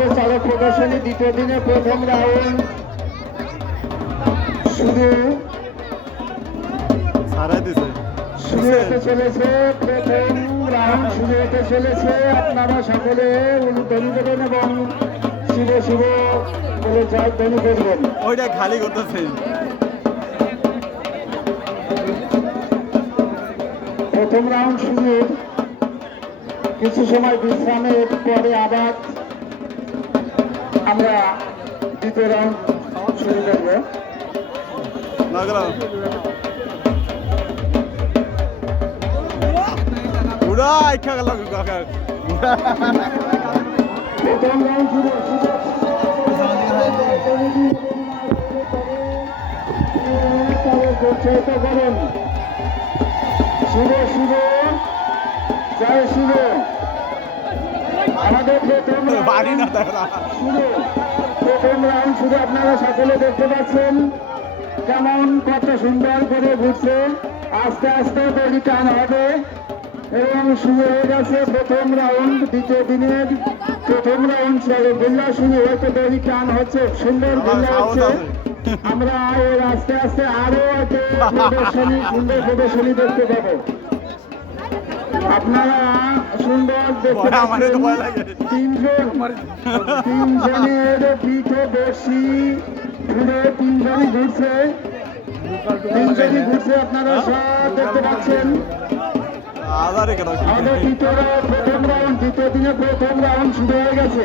আমাদের চালক প্রদর্শনী দ্বিতীয় দিনে প্রথম রাউন্ড শুরু শুরু হতে চলেছে। প্রথম রাউন্ড শুরু হতে চলেছে। আপনারা সকলে ধ্বনি দেবেন এবং শিব শিব বলে জয় ধ্বনি করবেন। ওইটা খালি করতেছে। প্রথম রাউন্ড শুরু, কিছু সময় বিশ্রামের পরে আবার আমরা দ্বিতীয় রাউন্ড শুরু করব। পুরা ইচ্ছা গেল প্রথম রাউন্ড শুরু উৎসাহিত করেন। শিব শিব জয় শিব। আমাদের প্রথম বাড়ি না শুরু, প্রথম রাউন্ড শুরু। আপনারা সকলে দেখতে পাচ্ছেন কেমন কত সুন্দর করে ঘুরছে। আস্তে আস্তে দড়ি টান হবে এবং শুরু হয়ে গেছে প্রথম রাউন্ড। দ্বিতীয় দিনের প্রথম রাউন্ড চলে, গোল্লা শুরু হয়তো দড়ি টান হচ্ছে, সুন্দর গোল্লা হচ্ছে। আমরা এর আস্তে আস্তে আরো প্রদর্শনী, সুন্দর প্রদর্শনী দেখতে পাবো। আপনারা সুন্দর দেখতে পাচ্ছেন তিনজনের পিঠে বসি ঘুরে তিনজনই ঘুরছে, তিনজনই ঘুরছে। আপনারা সব দেখতে পাচ্ছেন। আমাদের প্রথম রাউন্ড, দ্বিতীয় দিনে প্রথম রাউন্ড শুরু হয়ে গেছে।